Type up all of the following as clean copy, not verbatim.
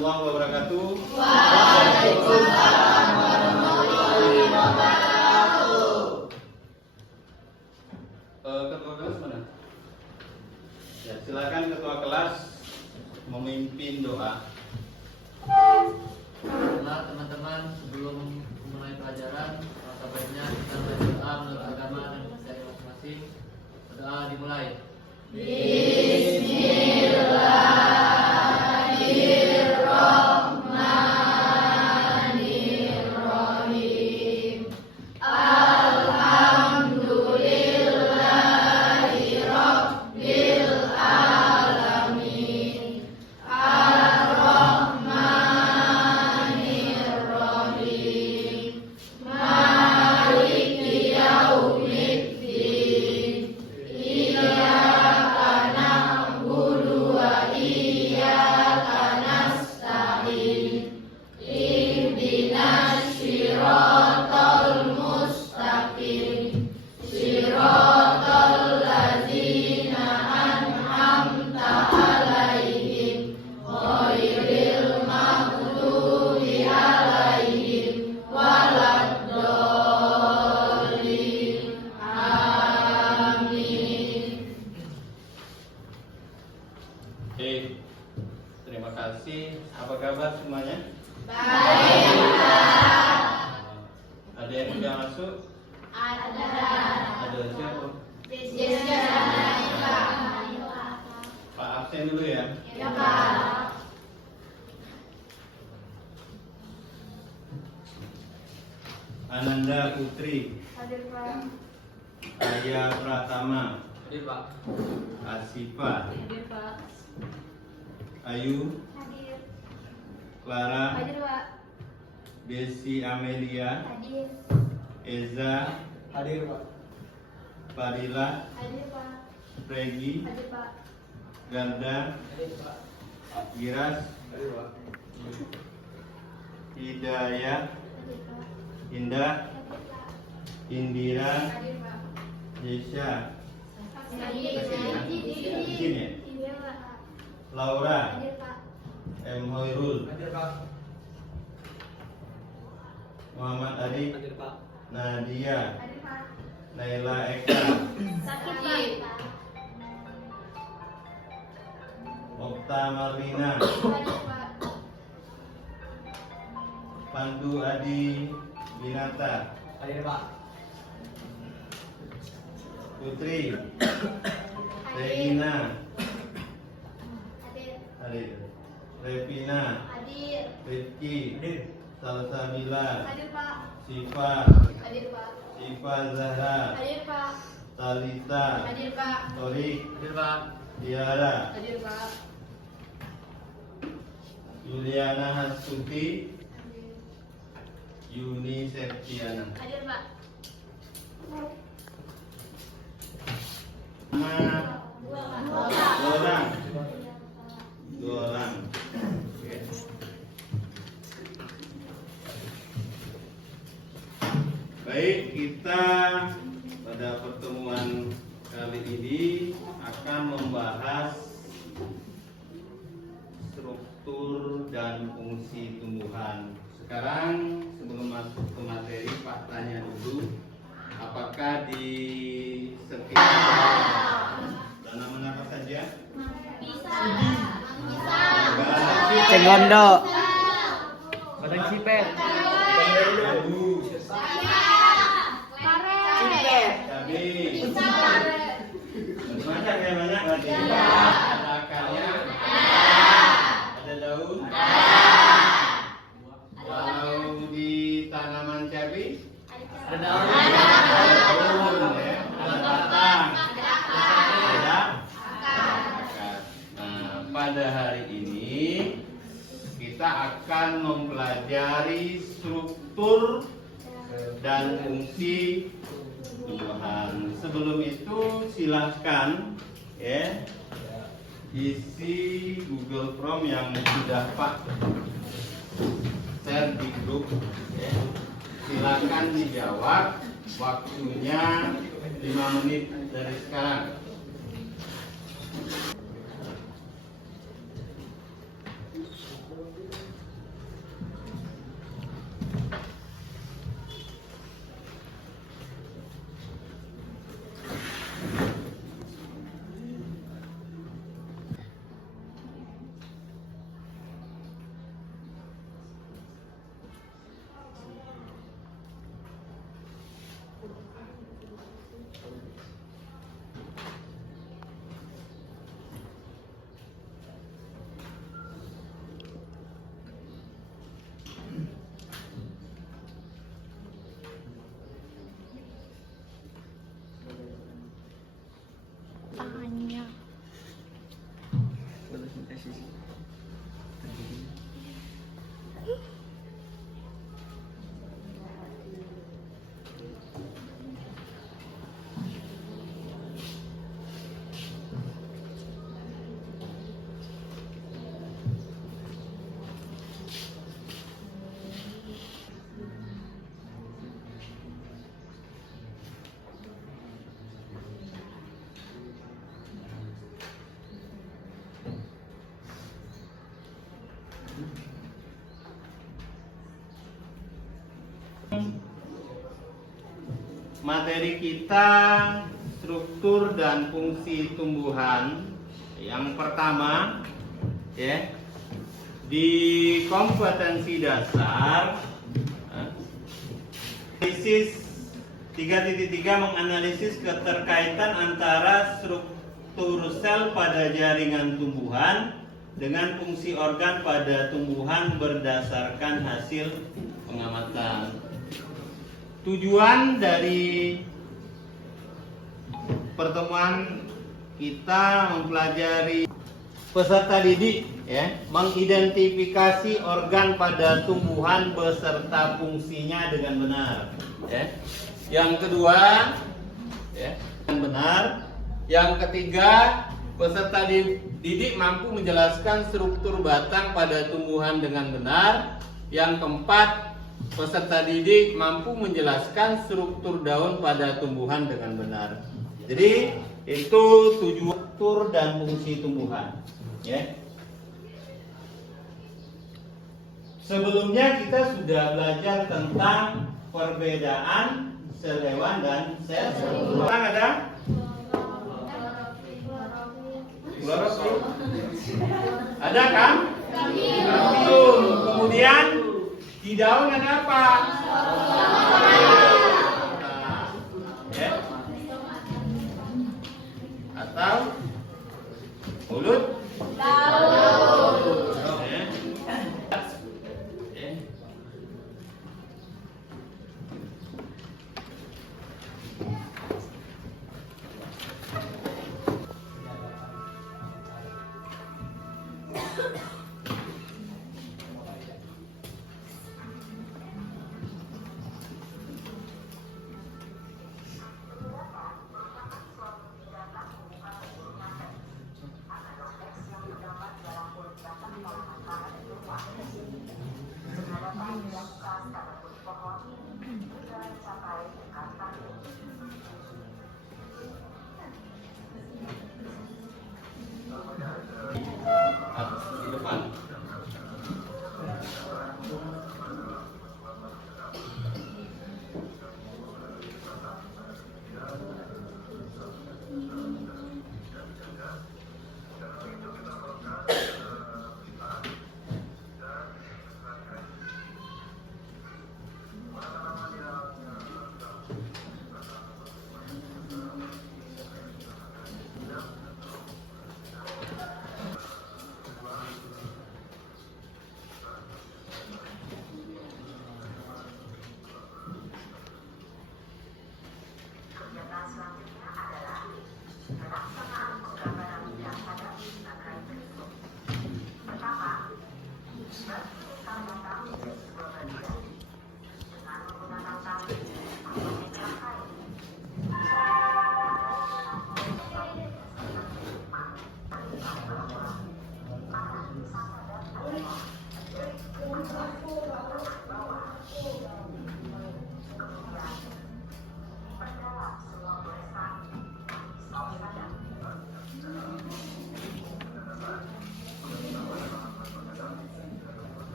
warahmatullahi wabarakatuh. Waalaikumsalam warahmatullahi wabarakatuh. Ketua kelas mana? Ya, silakan ketua kelas memimpin doa. Baiklah teman-teman, sebelum memulai pelajaran, maka baiknya kita berdoa menurut agama dan dari masing-masing. Berdoa dimulai. Bismillahirrahmanirrahim. Alhamdulillahirabbil alamin. Ar-Rahmanirrahim. Maliki yaumiddin. Iyyaka na'budu wa iyyaka nasta'in. Ihdinas siratal mustaqim. Siratal ladzina an'amta 'alaihim ghairil maghdubi 'alaihim waladdallin. Amin. Oke, terima kasih. Apa kabar semuanya? Baik, Ada yang udah masuk? ada. Ada siapa? Pak absen dulu ya. Ya, Pak. Ananda Putri, Hadir, Pak. Arya Pratama, Hadir Pak. Asifa, Hadir, Pak. Ayu, Hadir. Clara, Hadir, Pak. Desi Amelia, Hadir. Eza, Hadir Pak. Fadila, Hadir, Pak. Regi, Hadir, Pak. Garda, Hadir Pak. Giras, Hadir Pak. Hidayah, Hadir, Pak. Indah, Hadir, Pak. Indira, Hadir, Pak. Yesha, Hadir. di sini ya? Iya, Pak. Laura, Hadir, Pak. M. Hoirul, Hadir Pak. Muhammad Adi, Hadir Pak. Nadia, Hadir, Pak. Naila Eka, Sakit, Pak. Okta Marlina, Hadir, Pak. Pandu Adi Binata, Hadir Pak. Putri, Regina, Hadir. Hadir, Revina, Hadir. Rifki, Salsabila, Hadir, Pak. Siva, Hadir, Pak. Siva Zahra, Hadir, Pak. Talita, Hadir, Pak. Torik, Hadir Pak. Tiara, Hadir, Pak. Juliana Hastuti, Hadir. Yuni Septiana. Hadir, Pak. Nama Dua, Pak. dua orang. Dua orang. Oke. Baik, kita pada pertemuan kali ini akan membahas struktur dan fungsi tumbuhan. Sekarang sebelum masuk ke materi, Pak tanya dulu, apakah di sekitar tanaman apa saja? Cengondo. Badang sipet. Bambu, cabai, banyak ya, banyak lagi. Ada akarnya, ada daun. Kalau di tanaman cabai, Ada daun. daun ya, ada batang, ada akar. Nah, pada hari ini kita akan mempelajari struktur dan fungsi tumbuhan. Sebelum itu silahkan ya isi Google Form yang sudah Pak share di grup ya. Silakan dijawab, waktunya 5 menit dari sekarang. Materi kita struktur dan fungsi tumbuhan. Yang pertama, ya, di kompetensi dasar analisis 3.3 menganalisis keterkaitan antara struktur sel pada jaringan tumbuhan dengan fungsi organ pada tumbuhan berdasarkan hasil pengamatan. Tujuan dari pertemuan kita mempelajari peserta didik, ya, mengidentifikasi organ pada tumbuhan beserta fungsinya dengan benar. Ya. Yang kedua, ya, dengan benar. Yang ketiga, peserta didik mampu menjelaskan struktur batang pada tumbuhan dengan benar. Yang keempat, peserta didik mampu menjelaskan struktur daun pada tumbuhan dengan benar. Jadi itu tujuan struktur dan fungsi tumbuhan. Ya. Sebelumnya kita sudah belajar tentang perbedaan sel hewan dan sel tumbuhan. Ada? Klorofil. Ada kan? Klorofil. Kemudian di daun ada apa? Ya. Atau mulut? Ya. Ya. Di depan.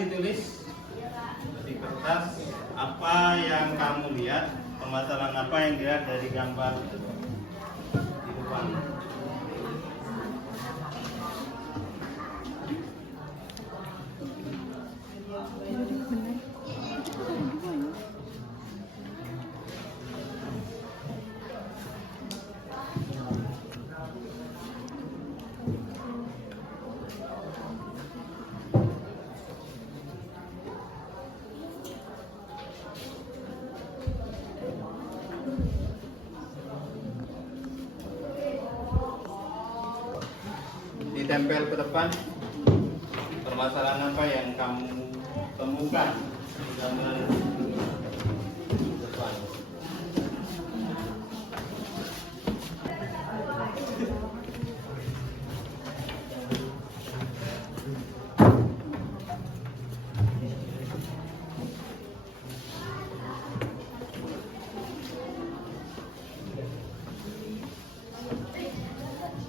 ditulis di kertas apa yang kamu lihat, permasalahan apa yang dilihat dari gambar di depan. Ditempel ke depan, permasalahan apa yang kamu temukan di gambar depan.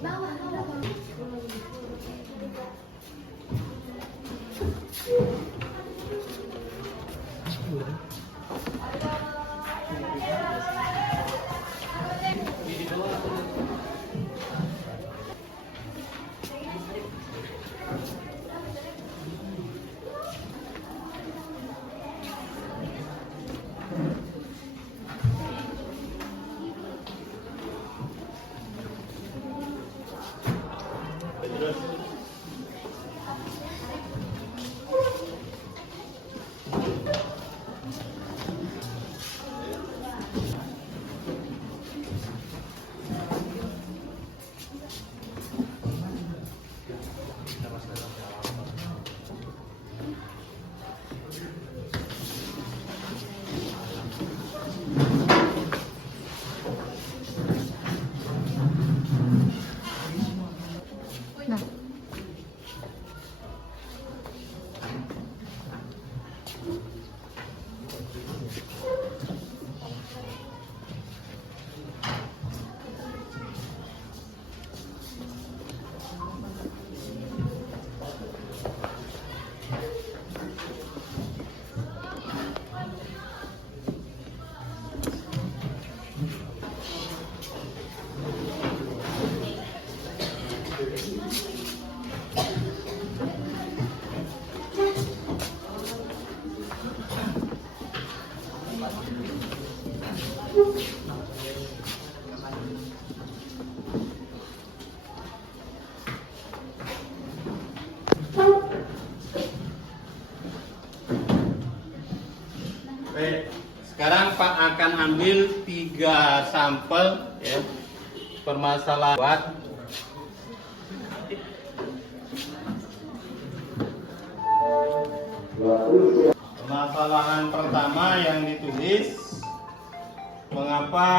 Bawah, bawah. Terus Baik, sekarang Pak akan ambil 3 sampel ya, permasalahan. Permasalahan pertama yang ditulis, mengapa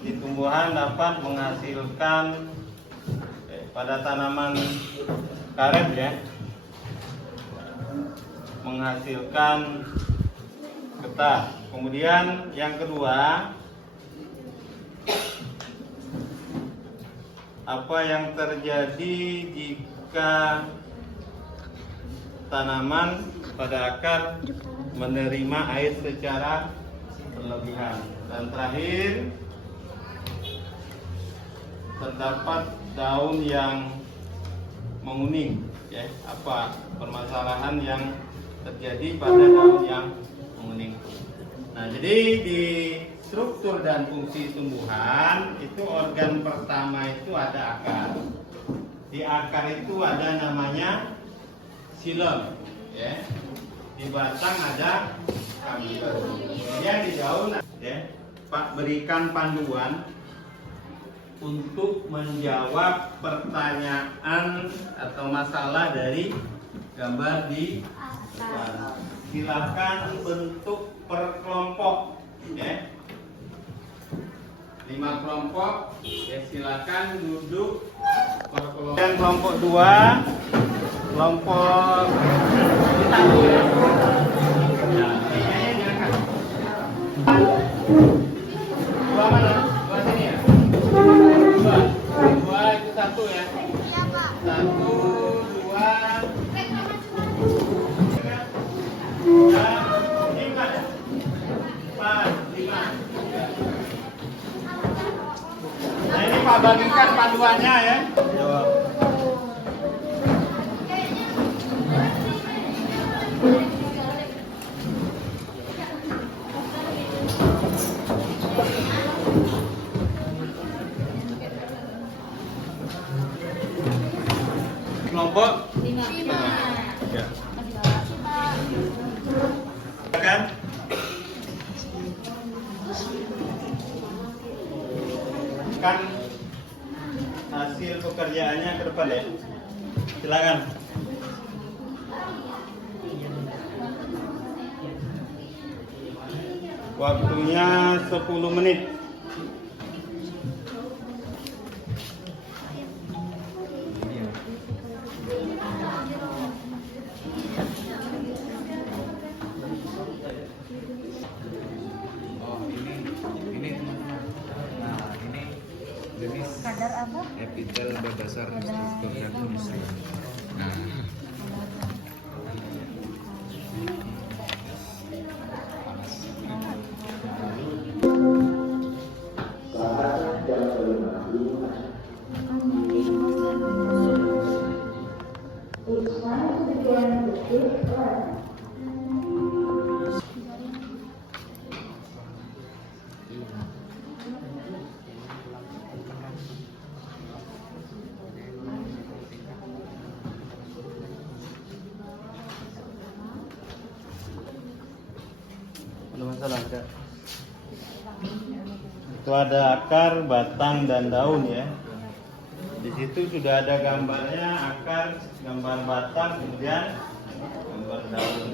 di tumbuhan dapat menghasilkan pada tanaman karet ya, menghasilkan getah. Kemudian yang kedua, apa yang terjadi jika tanaman pada akar menerima air secara berlebihan. Dan terakhir, terdapat daun yang menguning ya, apa permasalahan yang terjadi pada daun yang menguning. Nah, jadi di struktur dan fungsi tumbuhan itu organ pertama itu ada akar. Di akar itu ada namanya xilem ya. Di batang ada kambium. Kemudian di daun ya, Pak berikan panduan untuk menjawab pertanyaan atau masalah dari gambar di depan. Silakan bentuk per kelompok ya. 5 kelompok ya, silakan duduk per kelompok. Dan kelompok 2, kelompok 1 ya. Nah, ini diangkat. 2 mana? 2 sini ya. 2 itu 1 ya. Iya, Pak. 1, 2. Pak bagikan panduannya ya. Kelompok ya. Kan? Kan hasil pekerjaannya ke depan ya. Silakan. Waktunya 10 menit. Kadar apa? Epitel berdasar struktur dan fungsi. Nah, Ada masalah ada. Itu ada akar, batang, dan daun ya. Di situ sudah ada gambarnya akar, gambar batang, kemudian gambar daun.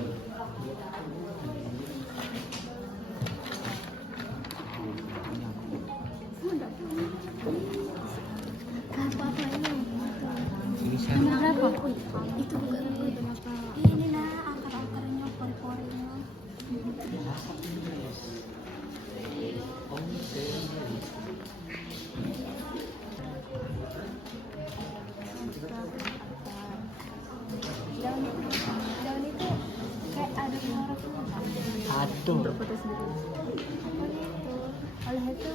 Berapa? Itu bukan berapa? Ini nah akar-akarnya, pori-porinya. Daun itu kayak ada suara. aduh. Oleh itu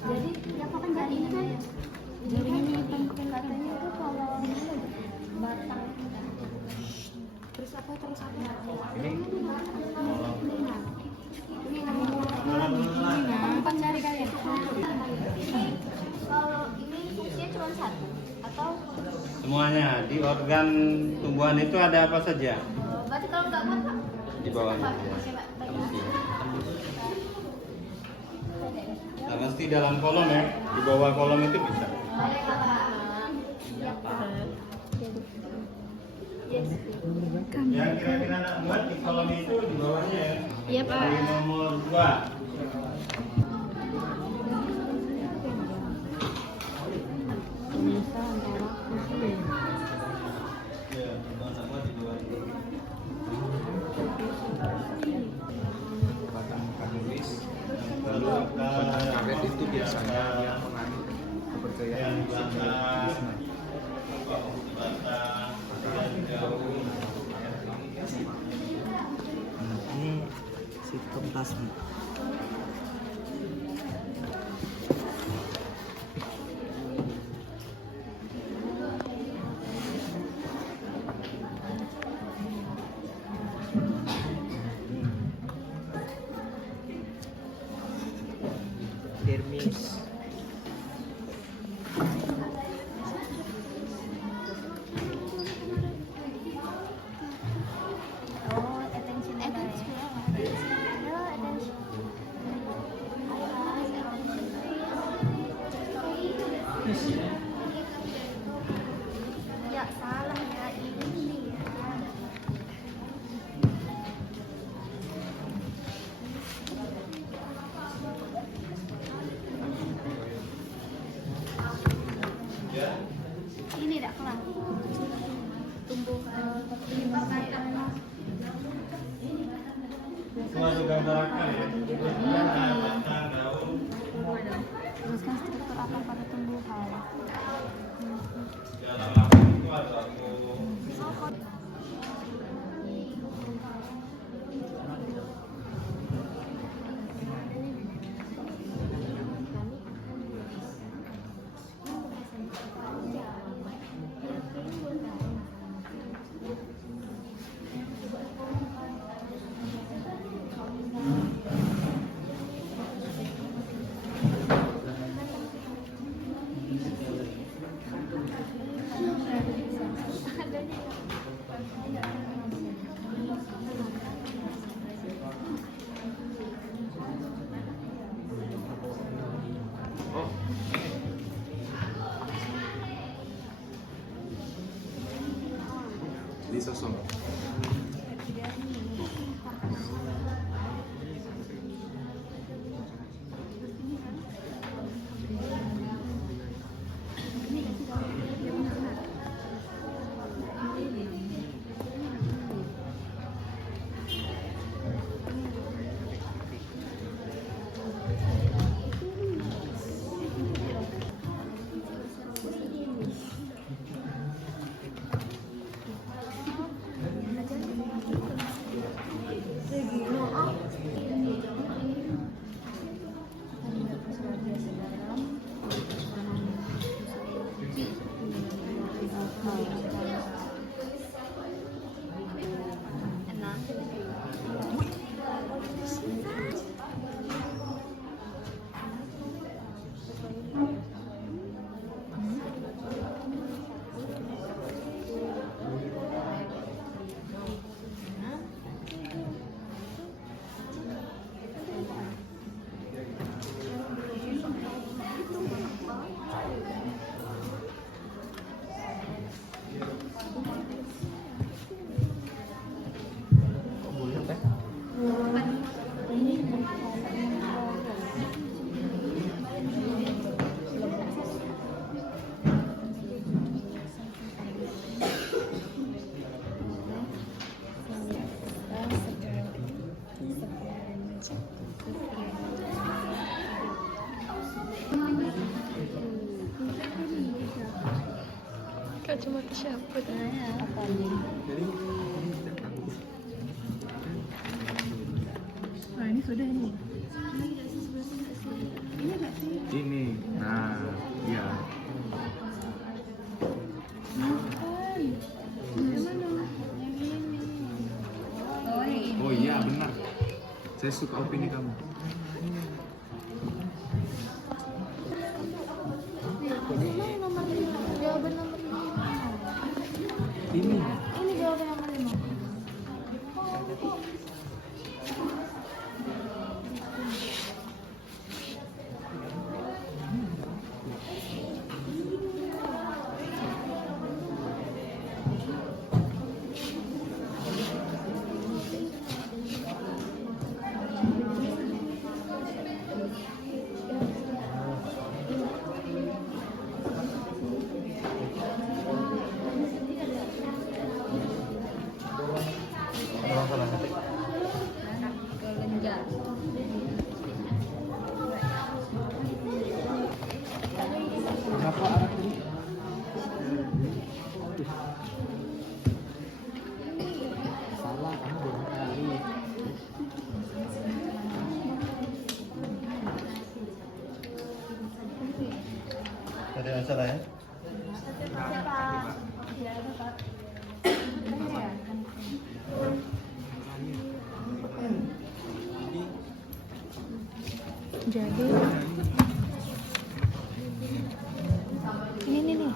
jadi apa kan jaringan katanya itu kalau batang terus apa bukan jari kalian Kalau ini fungsinya cuma satu atau Semuanya di organ tumbuhan itu ada apa saja? berarti kalau nggak buat Pak? Di bawahnya. Oke, Pak. Baik. Nah, mesti dalam kolom ya. Di bawah kolom itu bisa. Boleh Pak. Siap Pak. Yes. Yang kira-kira nak buat di kolom itu di bawahnya ya. Iya Pak. Dari nomor 2. Ya, nama di bawah itu. Batang penulis Kalau karet itu biasanya yang menganut kepercayaan yang batang, yang daun. ini sistem tasmi. Dermis. oh attention ya salah ya ini ya. Oh. Di sosok. Cuma ke siapa tanya? Nah ini sudah ini. Ini nggak sih? Ini. Nah, iya. Bukan. Yang mana? Yang ini. Oh ini. Oh iya, benar. Saya suka opini kamu. Ini nomor 5. Jawaban nomor 5. Ini. Ini jawaban nomor 5. Kelenjar. Kenapa arah ini? Salah, kamu dua kali. Ada masalah ya? Tidak ada Pak. Jadi ini nih.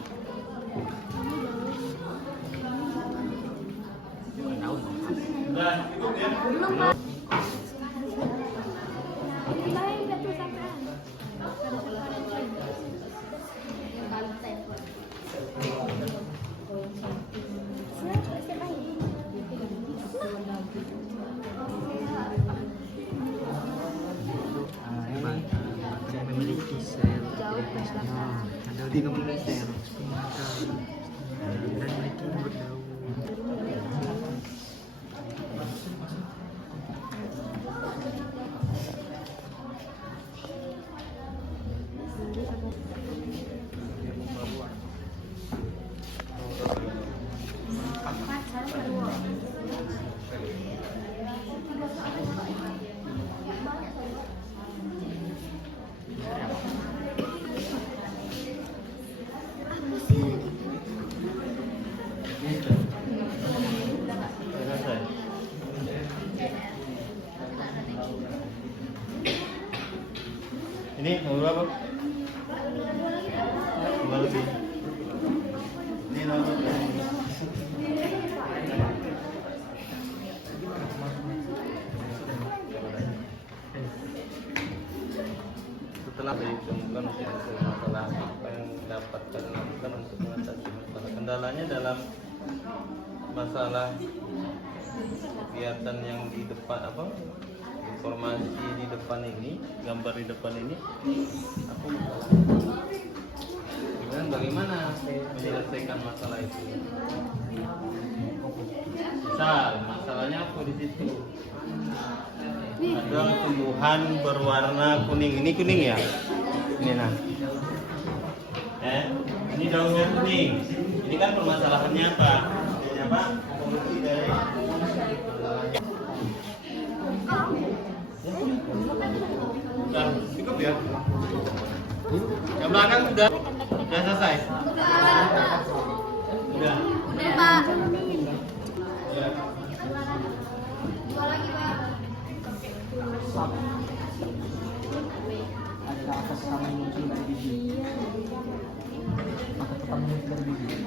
Memiliki sel ada di memiliki sel dan memiliki berdaun. Selesai. Ini nomor berapa? 5 lebih. Ini nomor berapa? telah ditemukan masalah apa yang dapat kalian lakukan untuk mengatasi masalah. Kendalanya dalam masalah kegiatan yang di depan apa? Informasi di depan ini, gambar di depan ini, aku bagaimana menyelesaikan masalah itu? Misal, masalahnya apa di situ? Ada tumbuhan berwarna kuning. Ini kuning ya? Ini nah. Ini daunnya kuning. Ini kan permasalahannya apa? Ini apa? Solusi dari masalahnya. Udah cukup ya? Yang belakang udah selesai? Udah. Udah, Pak. Ya. Dua lagi, Pak. Ada atas sama yang muncul dari biji. Maka tetap muncul dari biji.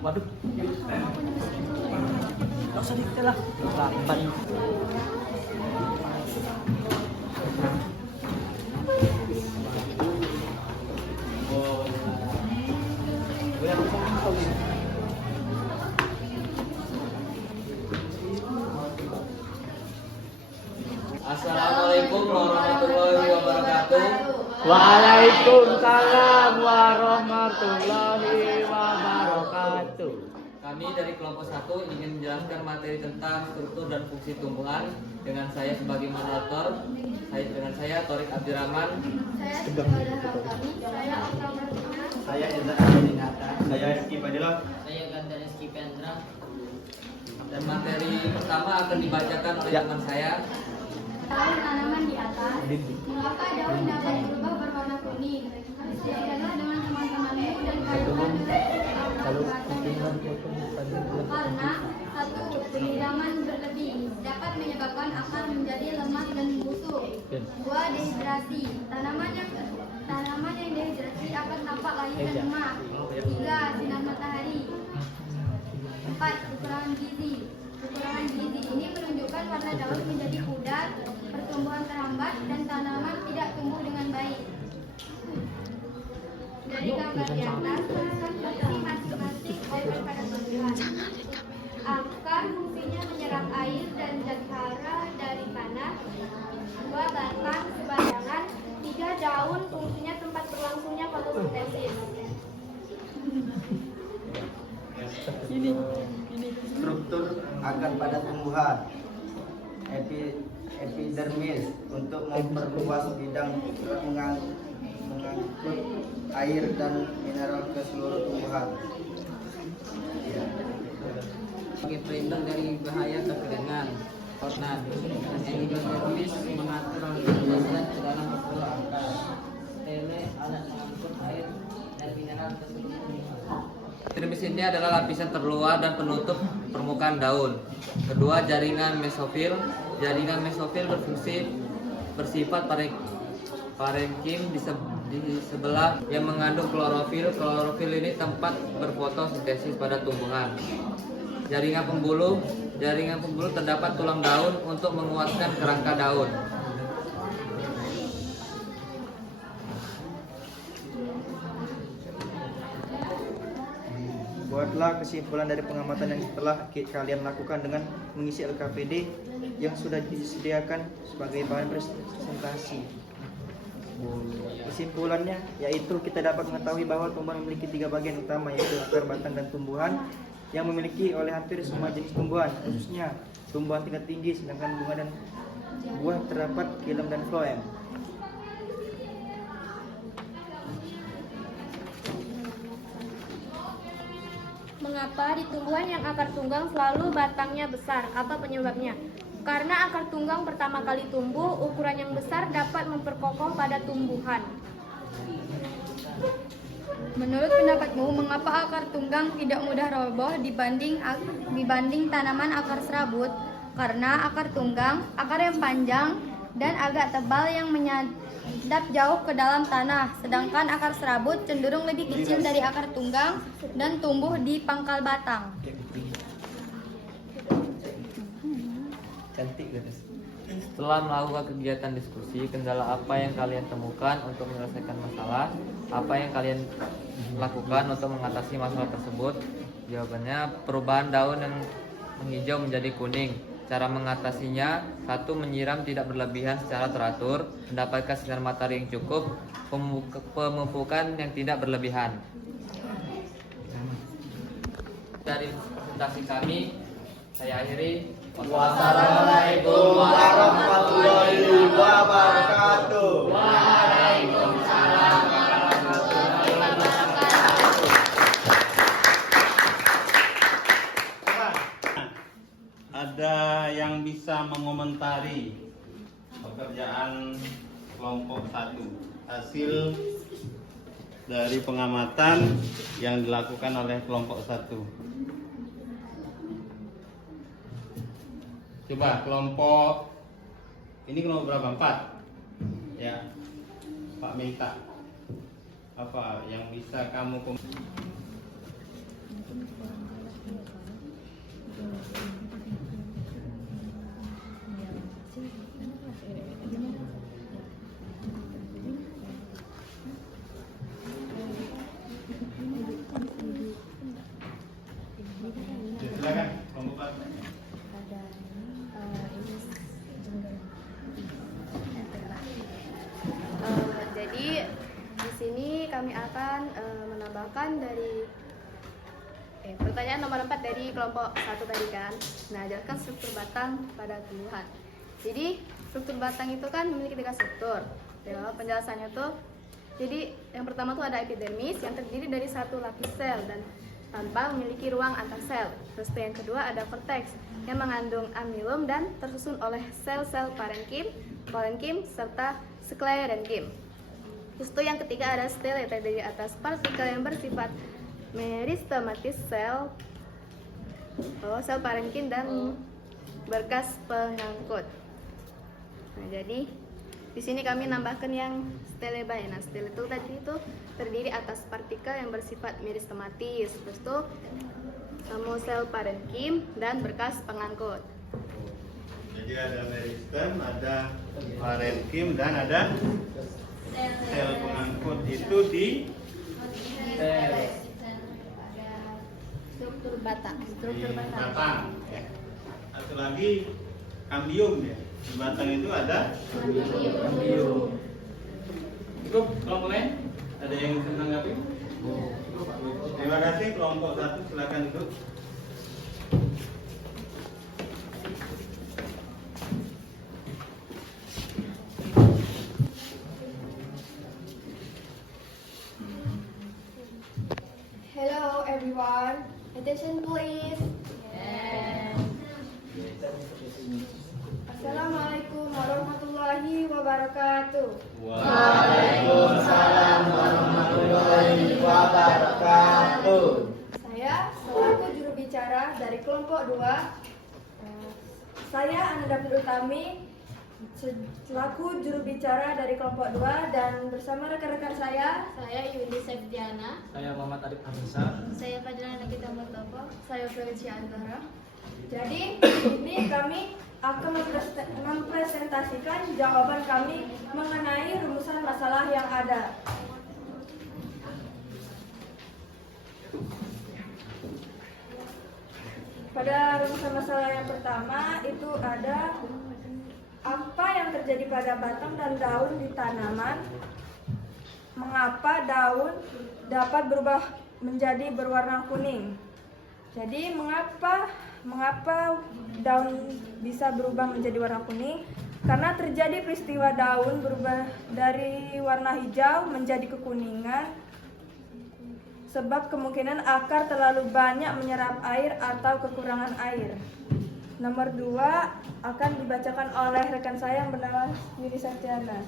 Waduh. Tak usah dikit lah. Lambat. Assalamualaikum warahmatullahi wabarakatuh. Waalaikumsalam warahmatullahi wabarakatuh. Kami dari kelompok 1 ingin menjelaskan materi tentang struktur dan fungsi tumbuhan dengan saya sebagai moderator. Saya Torik Abdirrahman. Saya Eza Adinata. Saya Rizky Fadilah. Saya Ganda Rizky Pendra. Dan materi pertama akan dibacakan oleh teman saya. Tahu tanaman di atas. Mengapa daun dapat berubah berwarna kuning? Belajarlah dengan teman-temanmu dan kalian karena satu, penyiraman berlebih dapat menyebabkan akar menjadi lemah dan busuk. Dua, dehidrasi. Tanaman yang dehidrasi akan tampak layu dan lemah. Tiga, sinar matahari. Empat, kekurangan gizi. Kekurangan gizi ini menunjukkan warna daun menjadi pudar, pertumbuhan terhambat, dan tanaman tidak tumbuh dengan baik. Dari gambar di atas, tuliskan fungsi masing-masing organ pada tumbuhan. Akar fungsinya menyerap air dan zat hara dari tanah. Dua, batang sebarangan. Tiga, daun fungsinya tempat berlangsungnya fotosintesis. Struktur akar pada tumbuhan. Epidermis untuk memperluas bidang mengangkut air dan mineral ke seluruh tumbuhan. Sebagai pelindung dari bahaya kekeringan. Epidermis mengatur aliran ke dalam seluruh akar. Stele alat mengangkut air dan mineral ke seluruh tumbuhan. Epidermis ini adalah lapisan terluar dan penutup permukaan daun. Kedua, jaringan mesofil. Jaringan mesofil bersifat parenkim di sebelah yang mengandung klorofil. Klorofil ini tempat berfotosintesis pada tumbuhan. Jaringan pembuluh terdapat tulang daun untuk menguatkan kerangka daun. Buatlah kesimpulan dari pengamatan yang telah kalian lakukan dengan mengisi LKPD yang sudah disediakan sebagai bahan presentasi. Kesimpulannya yaitu kita dapat mengetahui bahwa tumbuhan memiliki 3 bagian utama, yaitu akar, batang, dan tumbuhan yang memiliki oleh hampir semua jenis tumbuhan, khususnya tumbuhan tingkat tinggi, sedangkan bunga dan buah terdapat xilem dan floem. Mengapa di tumbuhan yang akar tunggang selalu batangnya besar? Apa penyebabnya? Karena akar tunggang pertama kali tumbuh, ukuran yang besar dapat memperkokoh pada tumbuhan. Menurut pendapatmu, mengapa akar tunggang tidak mudah roboh dibanding tanaman akar serabut? karena akar tunggang, akar yang panjang dan agak tebal yang menyadap jauh ke dalam tanah, sedangkan akar serabut cenderung lebih kecil dari akar tunggang dan tumbuh di pangkal batang. Cantik gitu. Setelah melakukan kegiatan diskusi, kendala apa yang kalian temukan untuk menyelesaikan masalah? Apa yang kalian lakukan untuk mengatasi masalah tersebut? Jawabannya, perubahan daun yang menghijau menjadi kuning. Cara mengatasinya, 1. Menyiram tidak berlebihan secara teratur, mendapatkan sinar matahari yang cukup, pemupukan yang tidak berlebihan. Dari presentasi kami, saya akhiri. Wassalamualaikum warahmatullahi wabarakatuh. Waalaikumsalam warahmatullahi wabarakatuh. Ada yang bisa mengomentari pekerjaan kelompok 1, hasil dari pengamatan yang dilakukan oleh kelompok 1. Coba kelompok ini kelompok berapa? 4. Ya, Pak minta apa yang bisa kamu silakan kelompok 4. Jadi di sini kami akan menambahkan dari pertanyaan nomor 4 dari kelompok 1 tadi kan. Nah, jelaskan struktur batang pada tumbuhan. Jadi struktur batang itu kan memiliki 3 struktur. Ya, penjelasannya tuh, jadi yang pertama tuh ada epidermis yang terdiri dari 1 lapis sel dan tanpa memiliki ruang antar sel. Terus yang kedua ada korteks yang mengandung amilum dan tersusun oleh sel-sel parenkim, kolenkim, serta sklerenchyme. Terus yang ketiga ada stel yang terdiri atas partikel yang bersifat meristematis sel parenkim dan berkas pengangkut. Nah, jadi di sini kami nambahkan yang stelebae. Nah, stel itu tadi itu terdiri atas partikel yang bersifat meristematis, terus itu sel parenkim dan berkas pengangkut. Jadi ada meristem, ada parenkim dan ada sel pengangkut. Itu di Struktur batang. batang. Ya. Satu lagi kambium ya. Di batang itu ada kambium. Cukup kelompok lain? Ada yang menanggapi? Terima kasih kelompok 1, silakan duduk. Hello everyone, attention please. Assalamualaikum warahmatullahi wabarakatuh. Waalaikumsalam warahmatullahi wabarakatuh. Saya selaku juru bicara dari kelompok 2. Saya Anda David Utami selaku juru bicara dari kelompok 2 dan bersama rekan-rekan saya Yudi Septiana. Saya Muhammad Arif Hamzah. Saya Fadila Nagita Mustafa. Saya Felicia Antara. Jadi ini kami akan mempresentasikan jawaban kami mengenai rumusan masalah yang ada. Pada rumusan masalah yang pertama itu ada apa yang terjadi pada batang dan daun di tanaman, mengapa daun dapat berubah menjadi berwarna kuning. Jadi mengapa daun bisa berubah menjadi warna kuning? Karena terjadi peristiwa daun berubah dari warna hijau menjadi kekuningan sebab kemungkinan akar terlalu banyak menyerap air atau kekurangan air. Nomor 2 akan dibacakan oleh rekan saya yang bernama Yudi Septiana.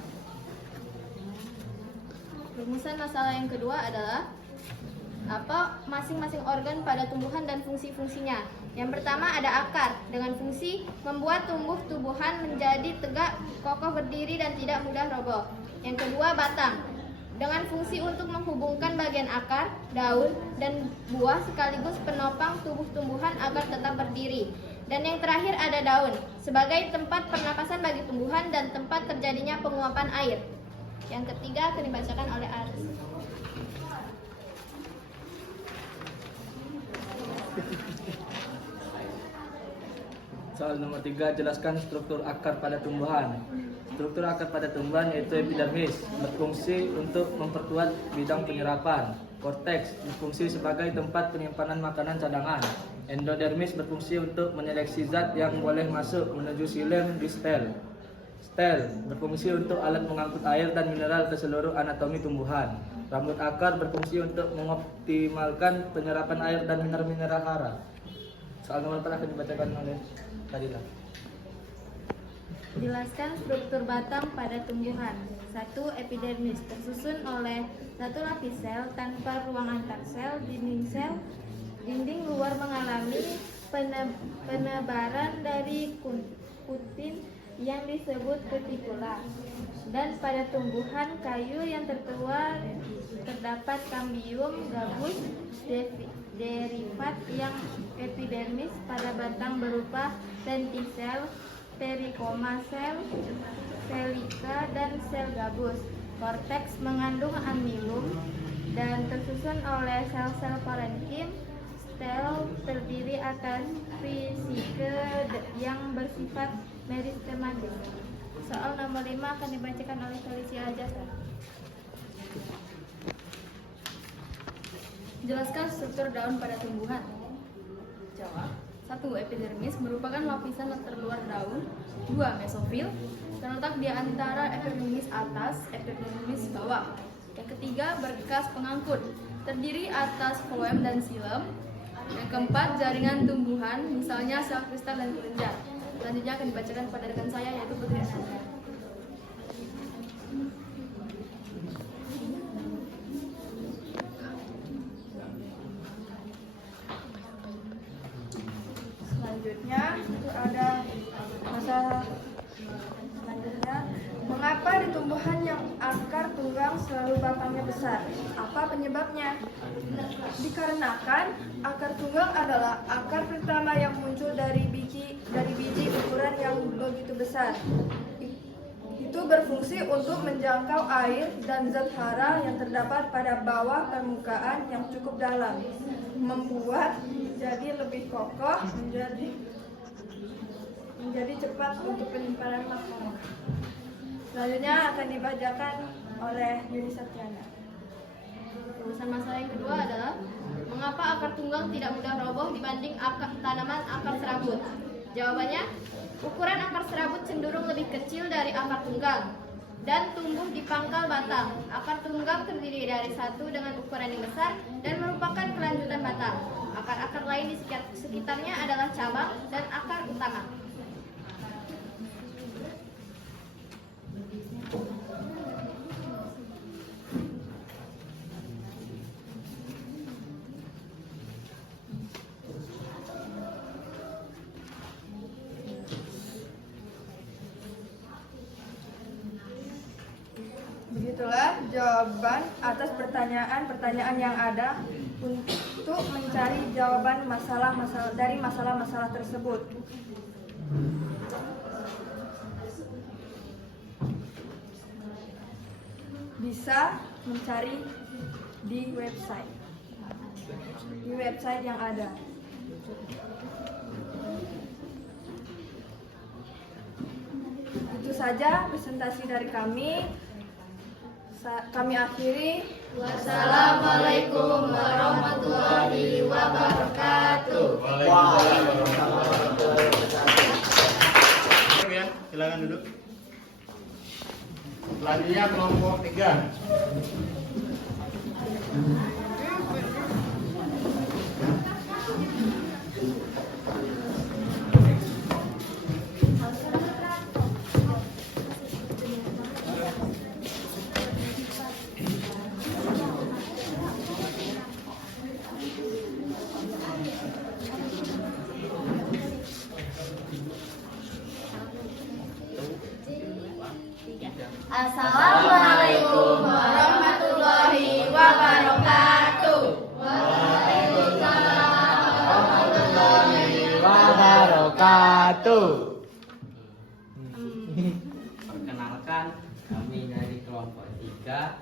Rumusan masalah yang kedua adalah apa masing-masing organ pada tumbuhan dan fungsi-fungsinya. Yang pertama ada akar dengan fungsi membuat tumbuhan menjadi tegak, kokoh berdiri dan tidak mudah roboh. Yang kedua, batang, dengan fungsi untuk menghubungkan bagian akar, daun, dan buah sekaligus penopang tubuh tumbuhan agar tetap berdiri. Dan yang terakhir ada daun, sebagai tempat pernapasan bagi tumbuhan dan tempat terjadinya penguapan air. Yang ketiga akan dibacakan oleh Aris. Soal nomor 3, jelaskan struktur akar pada tumbuhan. Struktur akar pada tumbuhan yaitu epidermis, berfungsi untuk memperkuat bidang penyerapan. Korteks berfungsi sebagai tempat penyimpanan makanan cadangan. Endodermis berfungsi untuk menyeleksi zat yang boleh masuk menuju xilem di stel. Stel berfungsi untuk alat mengangkut air dan mineral ke seluruh anatomi tumbuhan. Rambut akar berfungsi untuk mengoptimalkan penyerapan air dan mineral-mineral hara. Soal nomor 4 akan dibacakan oleh Fadila. Jelaskan struktur batang pada tumbuhan. 1. Epidermis tersusun oleh satu lapis sel tanpa ruang antar sel. Dinding luar mengalami penebaran dari kutin yang disebut kutikula. Dan pada tumbuhan kayu yang tertua terdapat kambium, gabus, derivat yang epidermis pada batang berupa lentisel, perikoma sel, selika, dan sel gabus. Korteks mengandung amilum dan tersusun oleh sel-sel parenkim. Stel terdiri atas fisike yang bersifat meristematis. Soal nomor 5 akan dibacakan oleh Felicia Ajasa. Jelaskan struktur daun pada tumbuhan. Jawab. 1. Epidermis merupakan lapisan terluar daun. 2. Mesofil terletak di antara epidermis atas, epidermis bawah. Yang ketiga, berkas pengangkut, terdiri atas floem dan xilem. Yang keempat, jaringan tumbuhan, misalnya sel kristal dan kelenjar. Selanjutnya akan dibacakan kepada rekan saya, yaitu Putri Asanta. Selanjutnya itu ada masalah selanjutnya, mengapa di tumbuhan yang akar tunggang selalu batangnya besar? Apa penyebabnya? Dikarenakan akar tunggang adalah akar pertama yang muncul dari biji ukuran yang begitu besar. Itu berfungsi untuk menjangkau air dan zat hara yang terdapat pada bawah permukaan yang cukup dalam, membuat jadi lebih kokoh, menjadi cepat untuk penyimpanan makanan. Selanjutnya akan dibacakan oleh Yuni Satyana. Urusan masalah yang kedua adalah mengapa akar tunggang tidak mudah roboh dibanding tanaman akar serabut? Jawabannya, ukuran akar serabut cenderung lebih kecil dari akar tunggang dan tumbuh di pangkal batang. Akar tunggang terdiri dari satu dengan ukuran yang besar dan merupakan kelanjutan batang. Akar-akar lain di sekitarnya adalah cabang dan akar utama. Begitulah jawaban atas pertanyaan-pertanyaan yang ada untuk mencari jawaban dari masalah-masalah tersebut. Bisa mencari di website yang ada. Itu saja presentasi dari kami. Kami akhiri. Wassalamualaikum warahmatullahi wabarakatuh. Ya, silakan duduk. Selanjutnya kelompok 3. Assalamualaikum warahmatullahi wabarakatuh. Wabarakatuh. Perkenalkan, kami dari kelompok 3.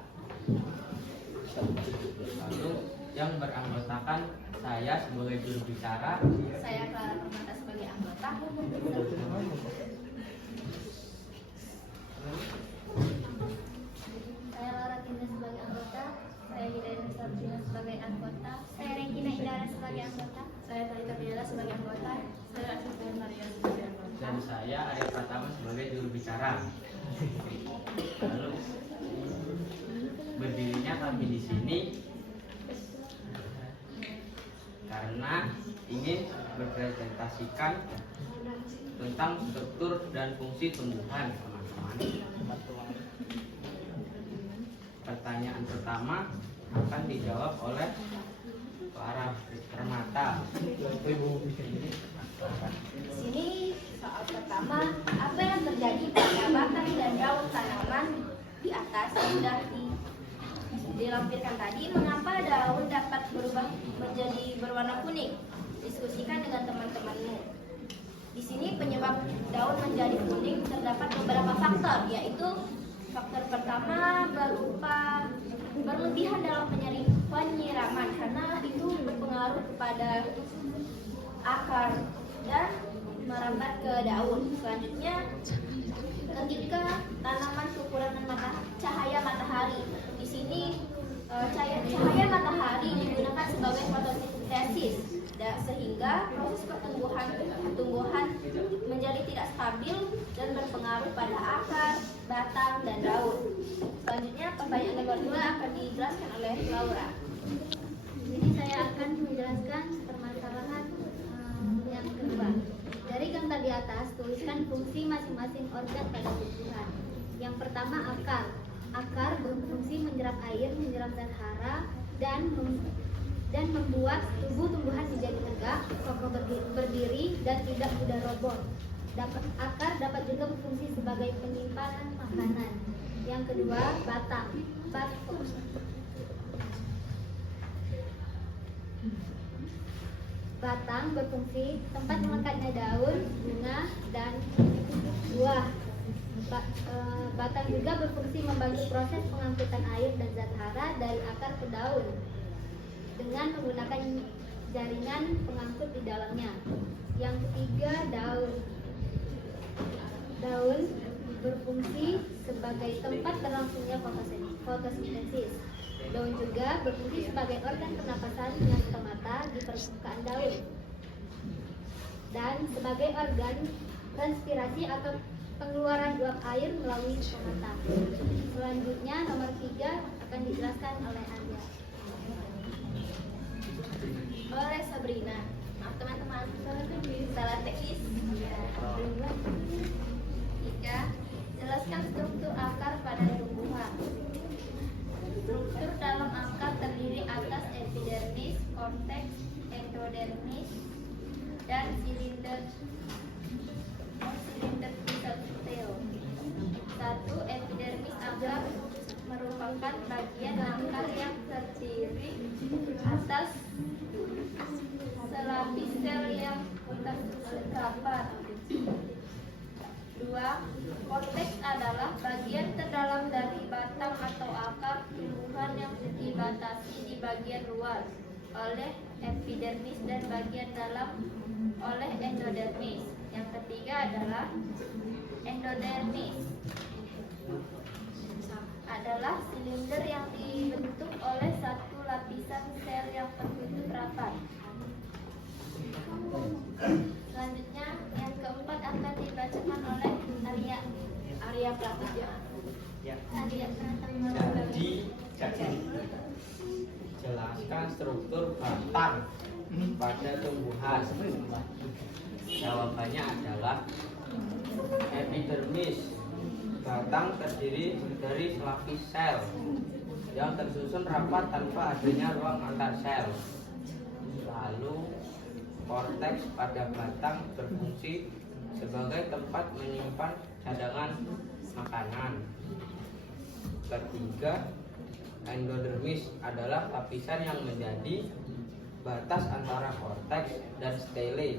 Lalu yang beranggotakan saya sebagai juru bicara, Saya Clara Permata sebagai anggota. Saya Laura Tina sebagai anggota. Saya Hidayah Sabrina sebagai anggota. Saya Regina Indara sebagai anggota. Saya Talita Biala sebagai anggota. Saya Asisten Maria sebagai anggota. dan saya Arya Pratama sebagai juru bicara. Lalu berdirinya kami di sini karena ingin berpresentasikan tentang struktur dan fungsi tumbuhan, teman-teman. Pertanyaan pertama akan dijawab oleh Clara Permata. Di sini soal pertama, apa yang terjadi pada batang dan daun tanaman di atas sudah dilampirkan tadi. Mengapa daun dapat berubah menjadi berwarna kuning? Diskusikan dengan teman-temanmu. Di sini penyebab daun menjadi kuning terdapat beberapa faktor, yaitu faktor pertama berupa berlebihan dalam penyiraman karena itu berpengaruh kepada akar dan merambat ke daun. Selanjutnya, ketika tanaman kekurangan cahaya matahari. Di sini cahaya matahari digunakan sebagai fotosintesis sehingga proses pertumbuhan menjadi tidak stabil dan berpengaruh pada akar, batang, dan daun. Selanjutnya, pertanyaan nomor 2 akan dijelaskan oleh Laura. Jadi saya akan menjelaskan permasalahan yang kedua. Dari gambar di atas, tuliskan fungsi masing-masing organ pada tumbuhan. Yang pertama, akar. Akar berfungsi menyerap air, menyerap zat hara, dan membuat tubuh tumbuhan menjadi tegak, kokoh berdiri, dan tidak mudah roboh. Akar dapat juga berfungsi sebagai penyimpanan makanan. Yang kedua, batang. Batang berfungsi tempat melekatnya daun, bunga, dan buah. Batang juga berfungsi membantu proses pengangkutan air dan zat hara dari akar ke daun dengan menggunakan jaringan pengangkut di dalamnya. Yang ketiga, daun. Daun berfungsi sebagai tempat berlangsungnya fotosintesis. Daun juga berfungsi sebagai organ pernapasan yang stomata di permukaan daun dan sebagai organ transpirasi atau pengeluaran uap air melalui stomata. Selanjutnya, nomor 3 akan dijelaskan oleh Arya. Oleh Sabrina. Maaf teman-teman, salah teknis. 3. Jelaskan struktur akar pada tumbuhan. Struktur dalam akar terdiri atas epidermis, korteks, endodermis, dan silinder sel. 1. Epidermis akar merupakan bagian akar yang terdiri atas selapis sel yang terkapar. 2. Korteks adalah bagian terdalam dari batang atau akar tumbuhan yang dibatasi di bagian luar oleh epidermis dan bagian dalam oleh endodermis. Yang ketiga adalah endodermis. Adalah silinder yang dibentuk oleh satu lapisan sel yang tertutup rapat. Selanjutnya, yang keempat akan dibacakan oleh Arya Pratama. Arya Pratama. Jadi jelaskan struktur batang pada tumbuhan. Jawabannya adalah epidermis. Batang terdiri dari selapis sel yang tersusun rapat tanpa adanya ruang antar sel. Lalu korteks pada batang berfungsi sebagai tempat menyimpan cadangan makanan. Ketiga, endodermis adalah lapisan yang menjadi batas antara korteks dan stele.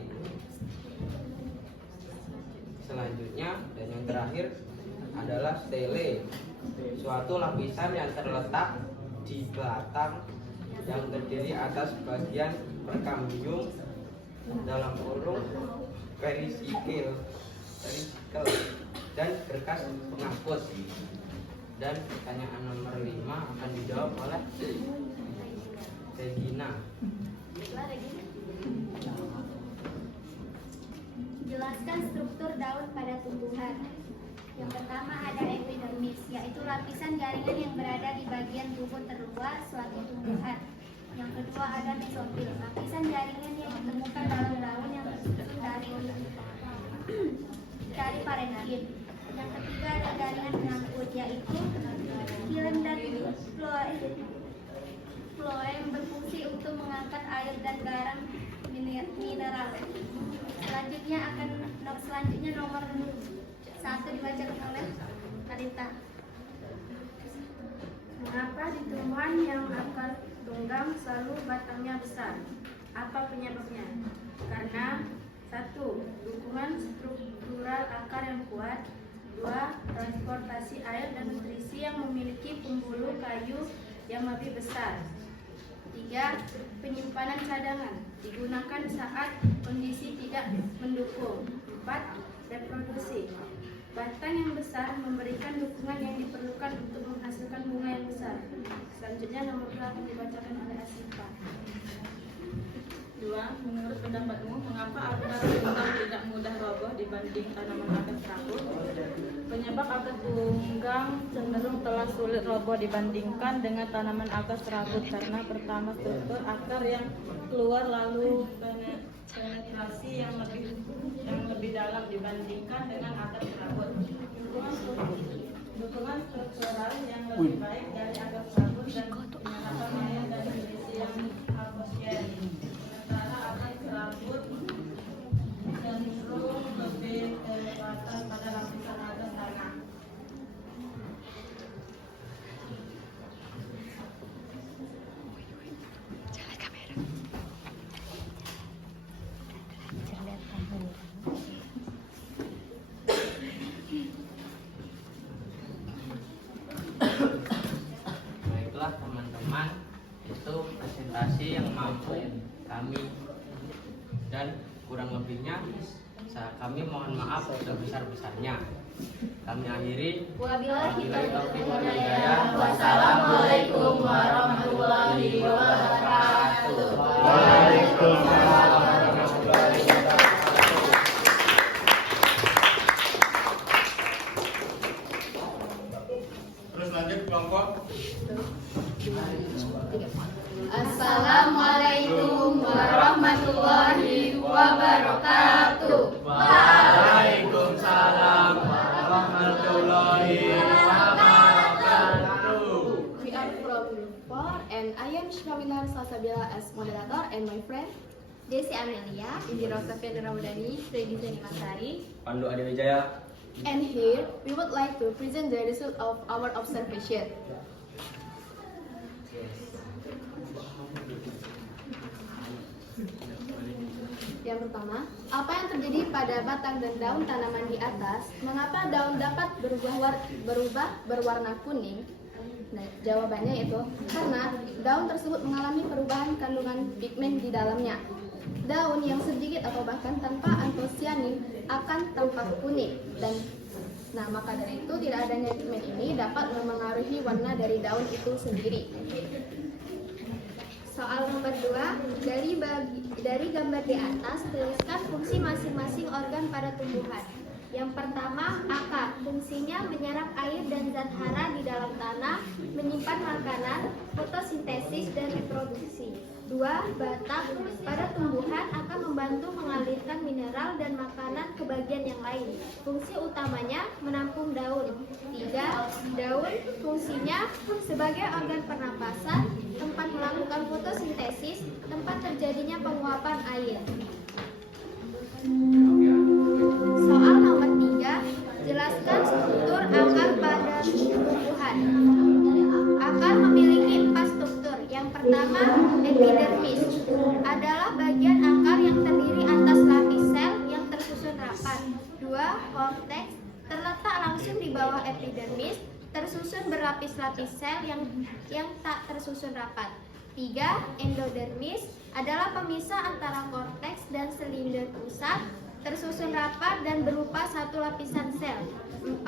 Selanjutnya dan yang terakhir adalah stele, suatu lapisan yang terletak di batang yang terdiri atas bagian perkambium dalam kurung perisikil dan berkas penghapus. Dan pertanyaan nomor 5 akan dijawab oleh Regina. Jelaskan struktur daun pada tumbuhan. Yang pertama ada epidermis, yaitu lapisan jaringan yang berada di bagian tubuh terluar suatu tumbuhan. Yang kedua ada mesofil, lapisan jaringan yang ditemukan dalam daun yang tersusun dari parenkim. Yang ketiga ada jaringan pengangkut, yaitu filem dan floem berfungsi untuk mengangkat air dan garam mineral. Selanjutnya nomor 1 dibacakan oleh Karita. Mengapa di tumbuhan yang akar tunggang selalu batangnya besar? Apa penyebabnya? Karena 1. Dukungan struktural akar yang kuat. 2. Transportasi air dan nutrisi yang memiliki pembuluh kayu yang lebih besar. 3. Penyimpanan cadangan digunakan saat kondisi tidak mendukung. 4. Reproduksi. Batang yang besar memberikan dukungan yang diperlukan untuk menghasilkan bunga yang besar. Selanjutnya nomor 2 akan dibacakan oleh Asifa. 2. Menurut pendapatmu, mengapa akar tunggang tidak mudah roboh dibanding tanaman akar serabut? Penyebab akar tunggang cenderung telah sulit roboh dibandingkan dengan tanaman akar serabut karena pertama struktur akar yang keluar lalu penetrasi yang lebih dalam dibandingkan dengan akar serabut. Dukungan struktural yang lebih baik dari akar serabut dan penyerapan air dan nutrisi yang atmosfer. Sementara akar serabut cenderung lebih kelewatan pada lapisan atas tanah. Baiklah teman-teman, itu presentasi yang mampu kami dan kurang lebihnya kami mohon maaf sebesar-besarnya. Kami akhiri. Wabillahi taufiq wal hidayah. Wassalamualaikum warahmatullahi wabarakatuh. Waalaikumsalam warahmatullahi wabarakatuh. Terus lanjut kelompok. Assalamualaikum warahmatullahi wabarakatuh. Waalaikumsalam warahmatullahi wabarakatuh. We are from Unpar and I am Syawina Salsabila as moderator and my friend Desi Amelia, Indira Safia Ramadhani, Freddy Zani Masari. Pandu Adi Wijaya. And here we would like to present the result of our observation. Yang pertama, apa yang terjadi pada batang dan daun tanaman di atas? Mengapa daun dapat berubah berwarna kuning? Nah, jawabannya itu karena daun tersebut mengalami perubahan kandungan pigmen di dalamnya. Daun yang sedikit atau bahkan tanpa antosianin akan tampak kuning dan maka dari itu tidak adanya pigmen ini dapat memengaruhi warna dari daun itu sendiri. Soal nomor 2, dari gambar di atas tuliskan fungsi masing-masing organ pada tumbuhan. Yang pertama, akar. Fungsinya menyerap air dan zat hara di dalam tanah, menyimpan makanan, fotosintesis, dan reproduksi. 2. Batang. Pada tumbuhan akan membantu mengalirkan mineral dan makanan ke bagian yang lain. Fungsi utamanya menampung daun. 3. Daun. Fungsinya sebagai organ pernapasan, tempat melakukan fotosintesis, tempat terjadinya penguapan air. Epidermis adalah bagian akar yang terdiri atas lapis sel yang tersusun rapat. 2. Korteks terletak langsung di bawah epidermis, tersusun berlapis-lapis sel yang tak tersusun rapat. 3. Endodermis adalah pemisah antara korteks dan silinder pusat, tersusun rapat dan berupa satu lapisan sel. 4.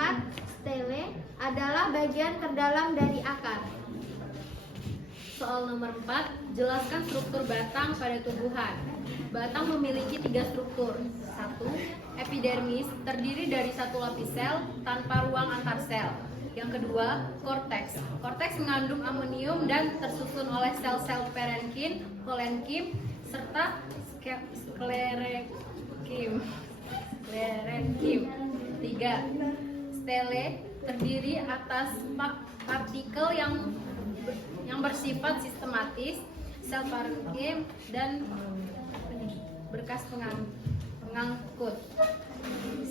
Stele adalah bagian terdalam dari akar. Soal nomor 4, jelaskan struktur batang pada tumbuhan. Batang memiliki 3 struktur. 1. Epidermis terdiri dari satu lapis sel tanpa ruang antar sel. Yang kedua, korteks. Korteks mengandung amonium dan tersusun oleh sel-sel parenkim, kolenkim, serta sklerenkim. 3. Stele terdiri atas partikel yang bersifat sistematis, sel parenkim, dan berkas pengangkut.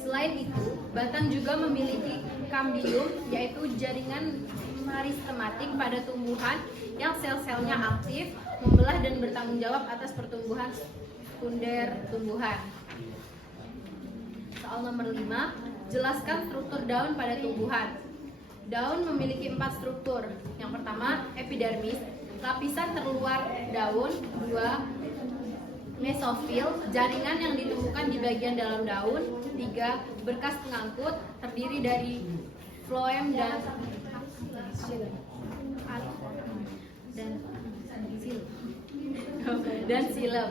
Selain itu, batang juga memiliki kambium, yaitu jaringan meristematik pada tumbuhan yang sel-selnya aktif, membelah dan bertanggung jawab atas pertumbuhan sekunder tumbuhan. Soal nomor 5, jelaskan struktur daun pada tumbuhan. Daun memiliki 4 struktur. Yang pertama, epidermis, lapisan terluar daun. 2. Mesofil, jaringan yang ditemukan di bagian dalam daun. 3. Berkas pengangkut, terdiri dari floem dan silem.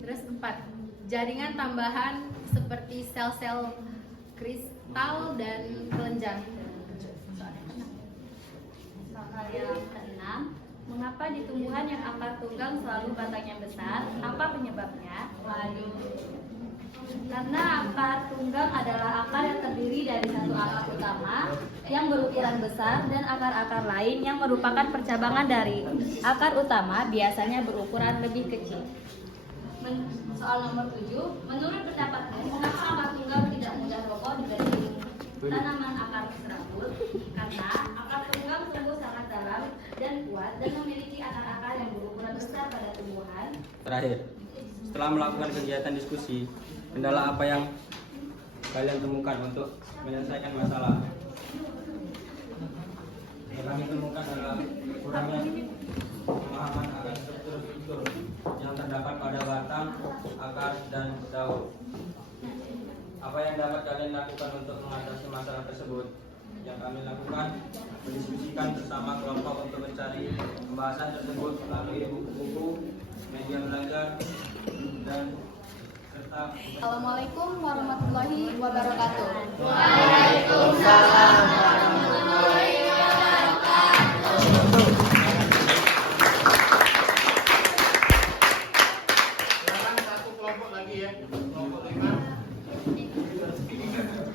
Terus 4. Jaringan tambahan seperti sel-sel kristal dan kelenjar. Soal yang keenam, mengapa di tumbuhan yang akar tunggang selalu batangnya besar? Apa penyebabnya? Karena akar tunggang adalah akar yang terdiri dari satu akar utama yang berukuran besar dan akar-akar lain yang merupakan percabangan dari akar utama biasanya berukuran lebih kecil. Soal nomor 7, menurut pendapatmu, mengapa akar tunggang tidak mudah roboh dibanding tanaman akar serabut? Karena akar tunggang tumbuh sangat dalam dan kuat dan memiliki akar-akar yang berukuran besar pada tumbuhan. Terakhir, setelah melakukan kegiatan diskusi, kendala apa yang kalian temukan untuk menyelesaikan masalah? Yang kami temukan adalah kurangnya pemahaman akan struktur yang terdapat pada batang, akar, dan daun. Apa yang dapat kalian lakukan untuk mengatasi masalah tersebut? Yang kami lakukan, mendiskusikan bersama kelompok untuk mencari pembahasan tersebut melalui buku-buku, media belajar, dan serta. Assalamualaikum warahmatullahi wabarakatuh. Waalaikumsalam warahmatullahi wabarakatuh. Sekarang satu kelompok lagi ya, kelompok 5.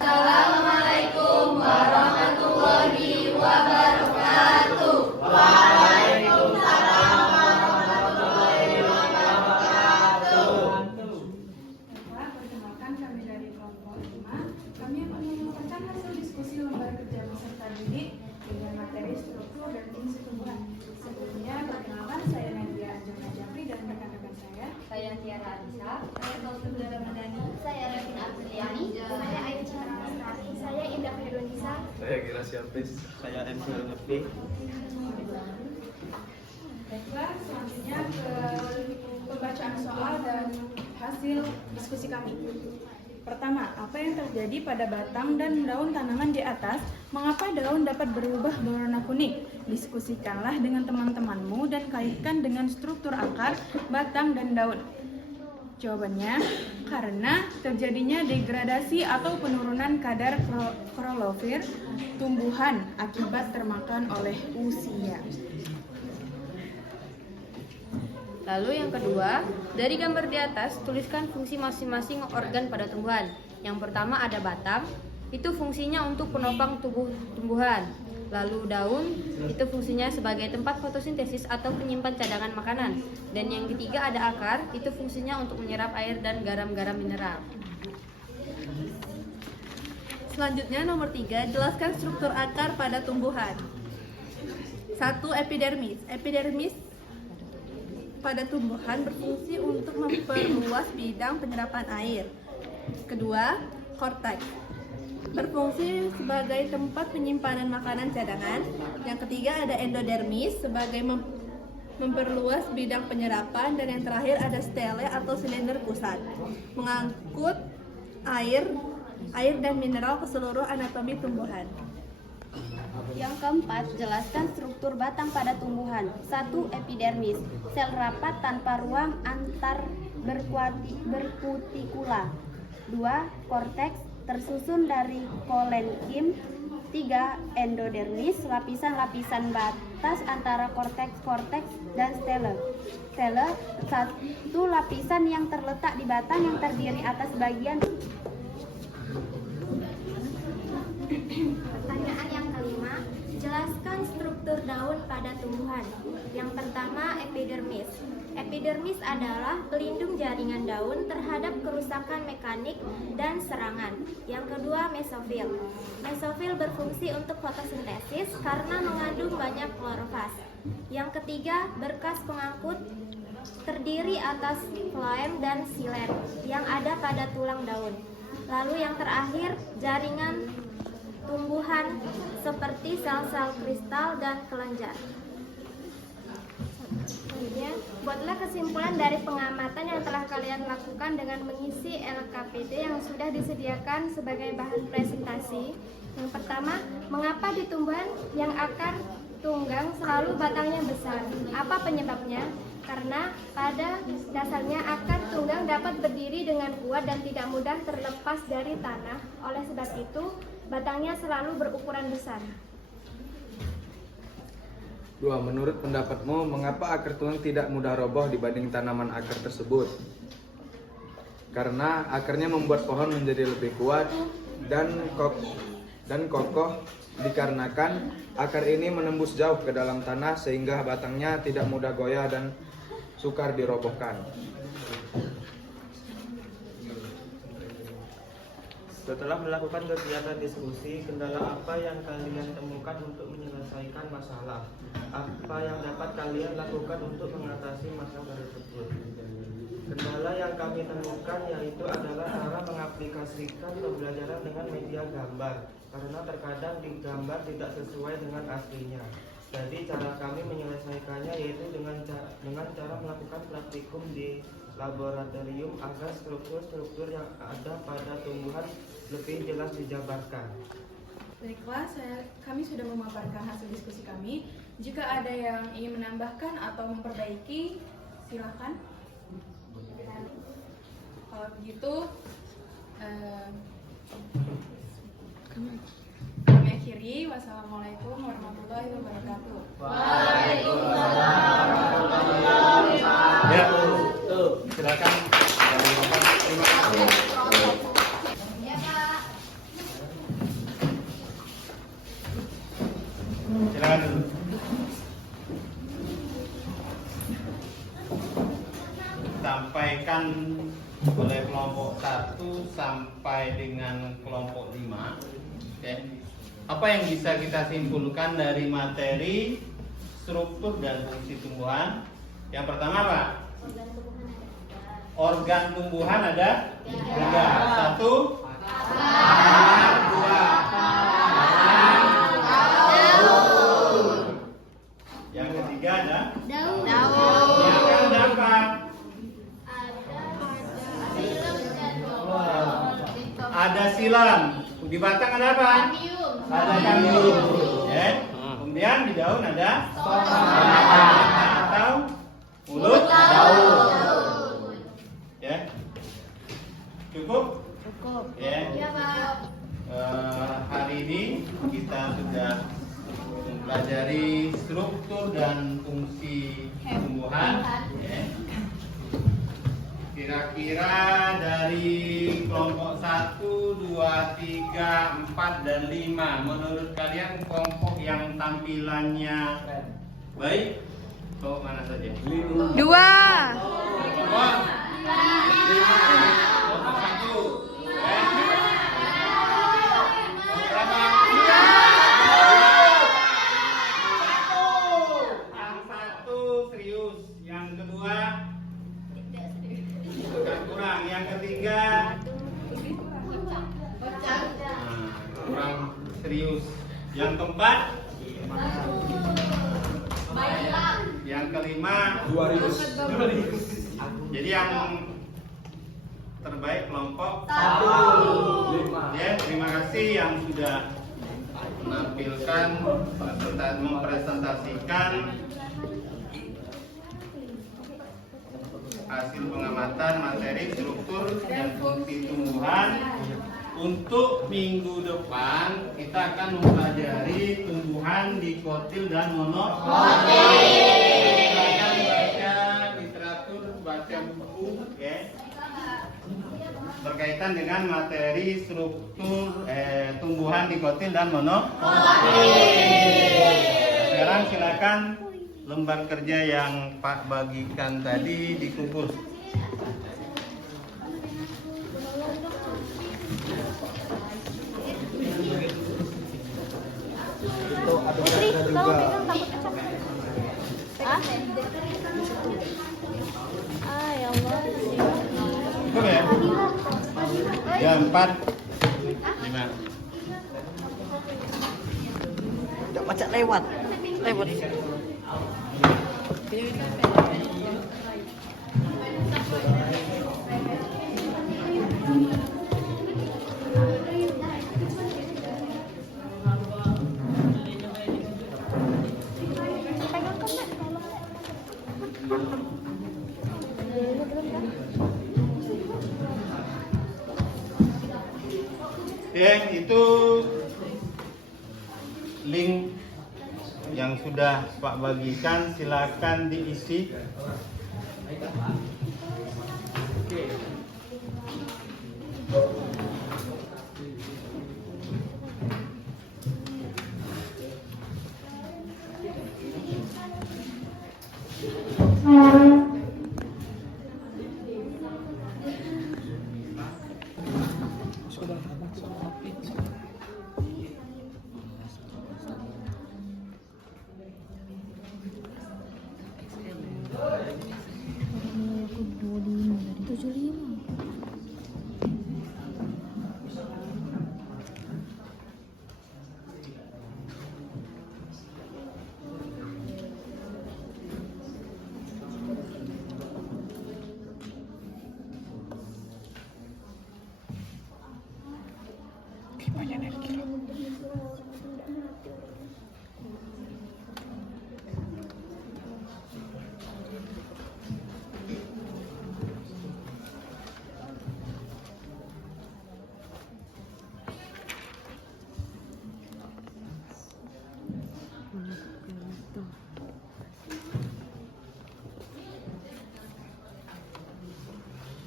Assalamualaikum warahmatullahi wabarakatuh. Waalaikumsalam warahmatullahi wabarakatuh. Perkenalkan, kami dari kelompok 5. Kami akan menyampaikan hasil diskusi lembar kerja peserta didik dengan materi struktur dan fungsi tumbuhan. Sebelumnya, perkenalkan, saya Nadia Anjana Jafri dan rekan-rekan saya. Saya Tiara Anissa, saya Fauzul Ramadhani, saya Revin Apriliani, saya Aisyah Rahmastari, saya Indah Firunisa. Saya Gira Siapis. Saya MC Lebih. Baiklah, selanjutnya ke pembacaan soal dan hasil diskusi kami. Pertama, apa yang terjadi pada batang dan daun tanaman di atas? Mengapa daun dapat berubah berwarna kuning? Diskusikanlah dengan teman-temanmu dan kaitkan dengan struktur akar, batang, dan daun. Jawabannya, karena terjadinya degradasi atau penurunan kadar klorofil tumbuhan akibat termakan oleh usia. Lalu yang kedua, dari gambar di atas, tuliskan fungsi masing-masing organ pada tumbuhan. Yang pertama ada batang, itu fungsinya untuk penopang tumbuhan. Lalu daun, itu fungsinya sebagai tempat fotosintesis atau penyimpan cadangan makanan. Dan yang ketiga ada akar, itu fungsinya untuk menyerap air dan garam-garam mineral. Selanjutnya nomor 3, jelaskan struktur akar pada tumbuhan. 1. Epidermis. Epidermis pada tumbuhan berfungsi untuk memperluas bidang penyerapan air. Kedua, korteks berfungsi sebagai tempat penyimpanan makanan cadangan. Yang ketiga ada endodermis sebagai memperluas bidang penyerapan, dan yang terakhir ada stele atau silinder pusat mengangkut air dan mineral ke seluruh anatomi tumbuhan. Yang keempat, jelaskan struktur batang pada tumbuhan. 1. Epidermis, sel rapat tanpa ruang antar berkutikula. 2. Korteks, tersusun dari kolenkim. 3. Endodermis, lapisan-lapisan batas antara korteks dan stele. Stele, satu lapisan yang terletak di batang yang terdiri atas bagian. Pertanyaan yang kelima, jelaskan struktur daun pada tumbuhan. Yang pertama, epidermis. Epidermis adalah pelindung jaringan daun terhadap kerusakan mekanik dan serangan. Yang kedua, mesofil. Mesofil berfungsi untuk fotosintesis karena mengandung banyak klorofas. Yang ketiga, berkas pengangkut, terdiri atas floem dan xilem yang ada pada tulang daun. Lalu yang terakhir, jaringan tumbuhan seperti sel-sel kristal dan kelenjar. Selanjutnya, buatlah kesimpulan dari pengamatan yang telah kalian lakukan dengan mengisi LKPD yang sudah disediakan sebagai bahan presentasi. Yang pertama, mengapa di tumbuhan yang akar tunggang selalu batangnya besar? Apa penyebabnya? Karena pada dasarnya akar tunggang dapat berdiri dengan kuat dan tidak mudah terlepas dari tanah. Oleh sebab itu, batangnya selalu berukuran besar. 2. Menurut pendapatmu, mengapa akar tunggang tidak mudah roboh dibanding tanaman akar tersebut? Karena akarnya membuat pohon menjadi lebih kuat dan kokoh, dikarenakan akar ini menembus jauh ke dalam tanah sehingga batangnya tidak mudah goyah dan sukar dirobohkan. Setelah melakukan kegiatan diskusi, kendala apa yang kalian temukan untuk menyelesaikan masalah? Apa yang dapat kalian lakukan untuk mengatasi masalah tersebut? Kendala yang kami temukan yaitu adalah cara mengaplikasikan pembelajaran dengan media gambar, karena terkadang di gambar tidak sesuai dengan aslinya. Jadi cara kami menyelesaikannya yaitu dengan cara melakukan praktikum di laboratorium agar struktur-struktur yang ada pada tumbuhan lebih jelas dijabarkan. Baiklah, kami sudah memaparkan hasil diskusi kami. Jika ada yang ingin menambahkan atau memperbaiki, silakan. Kalau begitu, kami akhiri. Wassalamualaikum warahmatullahi wabarakatuh. Waalaikumsalam warahmatullahi wabarakatuh. Ya, silakan. Terima kasih. Ya, Pak. Silakan dulu. Sampaikan oleh kelompok 1 sampai dengan kelompok 5. Oke. Apa yang bisa kita simpulkan dari materi struktur dan fungsi tumbuhan? Yang pertama apa? Organ tumbuhan ada 3. 1 akar, 2 yang ketiga ada Daun. yang akan dapat ada silam. Di batang ada apa? Ada kamium. Ya. Kemudian di daun ada atau mulut daun. Ya. Cukup? Cukup. Ya. Ya, Pak. Hari ini kita sudah mempelajari struktur dan fungsi tumbuhan. Ya. Kira-kira dari kelompok 1, 2, 3, 4, dan 5, menurut kalian kelompok yang tampilannya baik? Kelompok mana saja? 2. Kelompok 5. Kelompok 1. Berapa? Yang 1 serius, yang kedua serius. Yang keempat, yang kelima, jadi yang terbaik kelompok 1. Ya, terima kasih yang sudah menampilkan, mempresentasikan hasil pengamatan materi struktur dan fungsi tumbuhan. Untuk minggu depan kita akan mempelajari tumbuhan dikotil dan monokotil. Silakan baca literatur, baca buku, ya, berkaitan dengan materi struktur tumbuhan dikotil dan monokotil. Sekarang silakan lembar kerja yang Pak bagikan tadi dikumpul. Itu ada juga. Ya Allah. Cukup ya? Ya 4, 5. Tidak baca lewat. Ya, itu link yang sudah Pak bagikan, silakan diisi.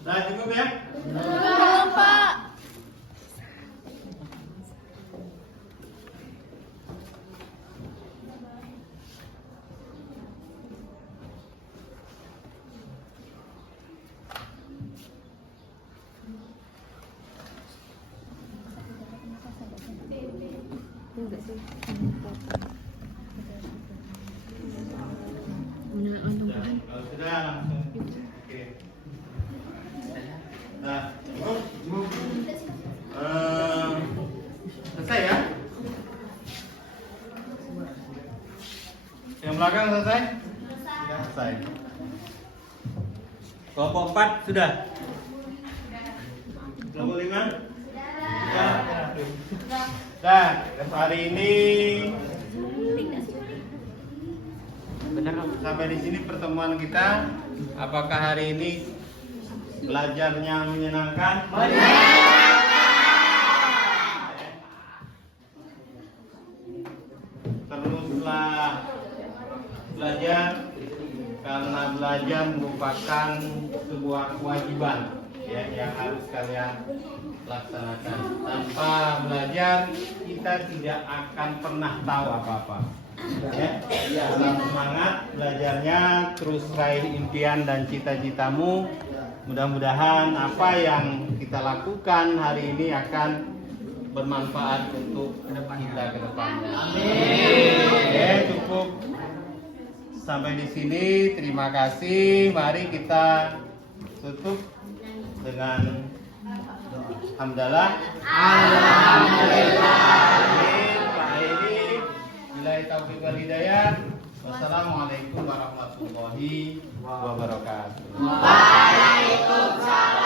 Nah, cukup ya? Belum, Pak. Kalau sudah langsung. Oke. Nah, cukup. Selesai ya? Yang belakang selesai? Selesai. Kelompok 4 sudah? Kelompok 5? Sudah. Nah, hari ini sampai di sini pertemuan kita. Apakah hari ini belajarnya menyenangkan? Teruslah belajar, karena belajar merupakan sebuah kewajiban ya, yang harus kalian laksanakan. Tanpa belajar kita tidak akan pernah tahu apa-apa. Ya, dalam semangat belajarnya, terus raih impian dan cita-citamu. Mudah-mudahan apa yang kita lakukan hari ini akan bermanfaat untuk kita ke depannya. Amin. Oke, cukup sampai di sini. Terima kasih. Mari kita tutup dengan hamdalah. Alhamdulillah. Wabillahi taufiq wal hidayah. Wassalamualaikum warahmatullahi wabarakatuh. Waalaikumsalam.